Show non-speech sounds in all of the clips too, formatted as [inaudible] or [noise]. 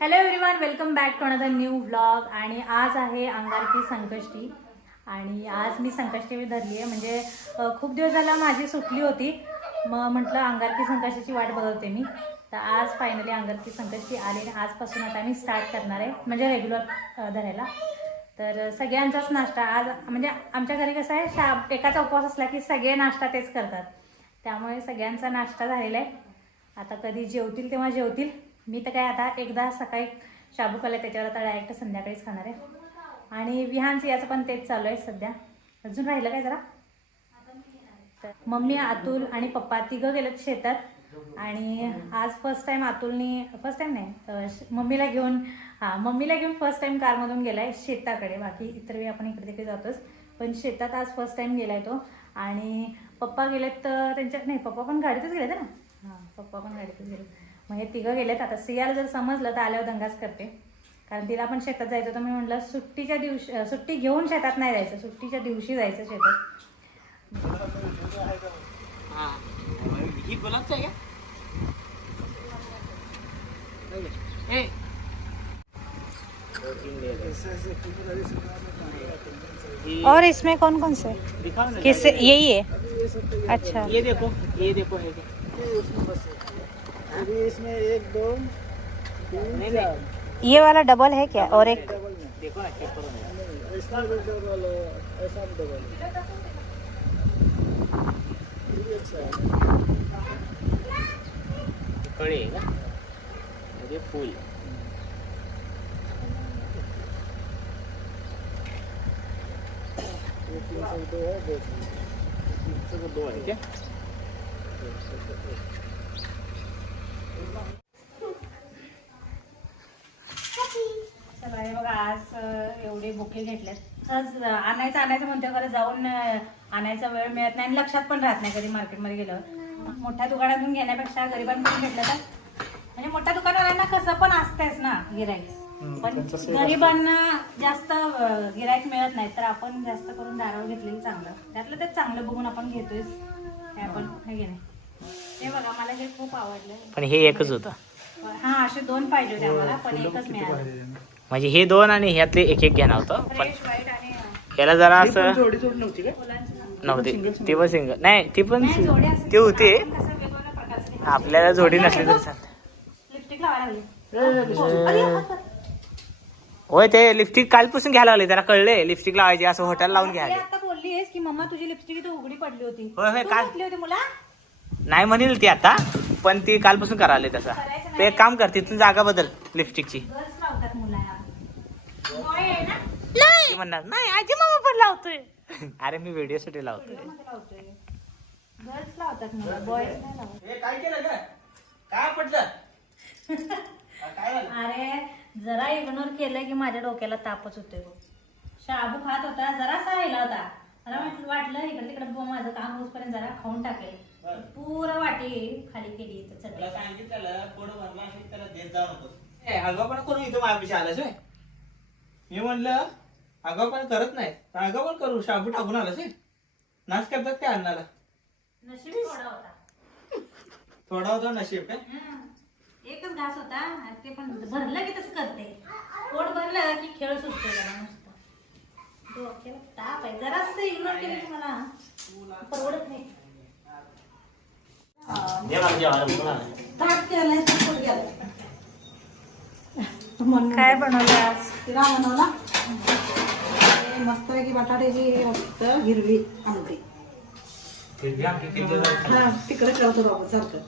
Hello everyone welcome back to another new vlog आणि आज आहे अंगारकी संकष्टी. आणि आज मी संकष्टी धरली आहे. म्हणजे खूप दिवस झाला माझी सुटली होती. मग म्हटलं अंगारकी संकष्टीची वाट बघत मी. तर आज फायनली अंगारकी संकष्टी आली आणि आजपासून आता मी स्टार्ट करणार आहे. म्हणजे रेग्युलर धरायला. तर सगळ्यांचाच नाश्ता. आज म्हणजे आमच्या घरी कसं आहे शा एकाचा उपवास असला की सगळे नाश्ता तेच करतात. त्यामुळे सगळ्यांचा नाश्ता झालेला आहे. आता कधी जेवतील तेव्हा जेवतील. मी तर काय आता एकदा सकाळी शाबू खाल्ला त्याच्यावर आता डायरेक्ट संध्याकाळीच खाणार आहे. आणि विहानचं याचं पण तेच चालू आहे सध्या. अजून राहिलं काय जरा? तर मम्मी अतुल आणि पप्पा तिघं गेलेत शेतात. आणि आज फर्स्ट टाइम अतुलनी फर्स्ट टाइम नाही मम्मीला घेऊन हां मम्मीला घेऊन फर्स्ट टाइम कारमधून गेला आहे शेताकडे. बाकी इतर वेळी आपण इकडे तिकडे जातोच. पण शेतात आज फर्स्ट टाइम आहे तो. आणि पप्पा गेलेत तर त्यांच्या नाही पप्पा पण गाडीतच गेलेत ना? हां पप्पा पण गाडीतच गेले मग हे तिघं गेलेत. आता सियाला जर समजलं तर आल्यावर दंगाच करते. कारण तिला पण शेतात जायचं तर मी म्हटलं सुट्टीच्या दिवशी सुट्टी घेऊन शेतात नाही जायचं. सुट्टीच्या दिवशी जायचं शेतात. और इसमें कौन कौन से? किस यही है? अच्छा। ये देखो ये देखो है? अभी इसमें एक दो तीन चार ये वाला डबल है क्या? और एक देखो ना चेक करो ना इसमें भी डबल है ऐसा भी डबल है ये है तीन सौ दो है दो सौ दो दोन क्या? चला हे बघा आज एवढे बुके घेतलेत. आणायचं आणायचं म्हणते खरं जाऊन आणायचा वेळ मिळत नाही आणि लक्षात पण राहत नाही कधी मार्केटमध्ये गेलं मोठ्या दुकानातून घेण्यापेक्षा गरिबांकडून घेतलं तर. म्हणजे मोठ्या दुकानवाल्यांना कसं पण असतेच ना गिराईक पण गरिबांना जास्त गिराईक मिळत नाही तर आपण जास्त करून दारावर घेतलेलं चांगलं. त्यातलं ते चांगलं बघून आपण घेतोय आपण हे नाही ते बघा मला हे खूप आवडलं. पण हे एकच होतं. हा असे दोन पाहिजे होते आम्हाला पण एकच मिळालं. म्हणजे हे दोन आणि ह्यातले एक एक घेणार होतं पण फ्रेश व्हाईट आणि ह्याला जरा असं जोडी जोडी नव्हती फुलांचं नव्हते. ते पण सिंगल. नाही ती पण नाही, जोडी असेल ते होते. आपण कसं वेगवेगळ्या प्रकारचं घेतो. आपल्याला जोडी नसली तरी चालते. लिपस्टिक लावायला लागली. हो, अरे, हात- हात. होय ते लिपस्टिक कालपासून घ्यायला लागले त्याला कळले लिपस्टिक लावायची असं हॉटेल लावून ती घ्यायला आता बोललीस की मम्मा तुझी लिपस्टिक इथे उघडी पडली होती. होय, होय, तू काय? घातली होती मुला नाही म्हणेल ती आता पण ती कालपासून करायला तसा. ते एक काम कर तिथून जागा बदल लिपस्टिकची. ती म्हणणार नाही आजी मामा पण लावतोय. [laughs] अरे मी व्हिडिओ साठी लावतोय. काय केलं काय [laughs] अरे जरा इग्नोर केलं की माझ्या डोक्याला तापच होतोय बघ. शाबू खात होता जरासा राहिला होता. मला वाटलं वाटलं इकडे तिकडे माझं काम होईपर्यंत जरा खाऊन टाकेल. वाटी खाली केली तर चटणी. तुला सांगितलं पोट भरला असेल त्याला देत जाऊ नकोस आगाऊपणा करून इथं माझ्यापाशी आलास होय? मी म्हणलं आगाऊपणा करत नाही तर आगाऊ पण करू शाबू टाकून आलास होय? नाच करतात काय अन्नाला? नशीब थोडा होता. थोडा होता नशीब काय. एकच घास होता आणि ते पण भरलं की तसं करते. पोट भरलं की खेळ सुटतो जरा नुसतं डोक्याला ताप आहे जरासं इग्नोर केलं की मला परवडत नाही दे मला जेवायला भूक लागली. ताट केलाय पोट गेलाय काय बनवलं आज तिला बनवला आणि मस्तपैकी बटाट्याची मस्त हिरवी आमटी हा तिकडे करतो बाबा सारखं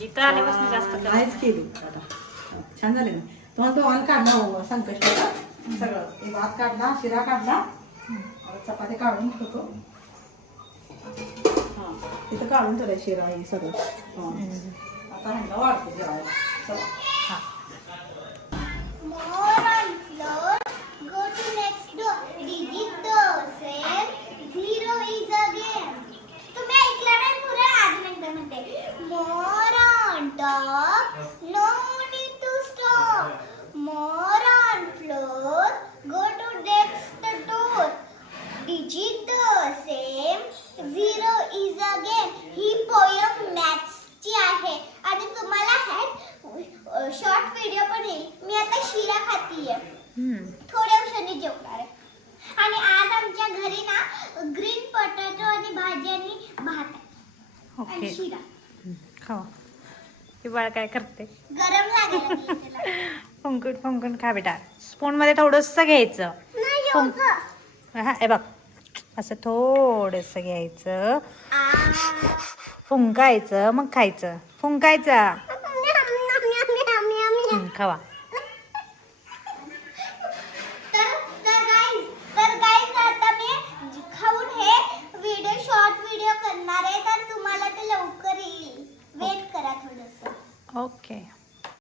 इथं आल्यापासून जास्त काहीच केली आता छान झाले ना तुम्हाला तो ऑन काढला बाबा संकष्टीला सगळं भात काढला शिरा काढला चपाती काढून ठेवतो तिथं काढून ठेवलंय शिरा हे सगळं हा. आता ह्यांना वाढतो जेवायला चला More on floor. Go to next door. Digit the same. Zero आहे. आणि तुम्हाला ह्यात शॉर्ट व्हिडिओ पण येईल. मी आता शिरा खातीये. थोड्या क्षणी जेवणार आणि आज आमच्या घरी ना ग्रीन पटाटो आणि भाजी आणि भात आणि शिरा. खावा. हिवाळ काय करते गरम लागेल [laughs] फंकून फंकून खा बेटा. स्पून मध्ये थोडस घ्यायचं. हे बघ. असं थोडंसं घ्यायचं. फुंकायचं मग खायचं. फुंकायचं. खावा.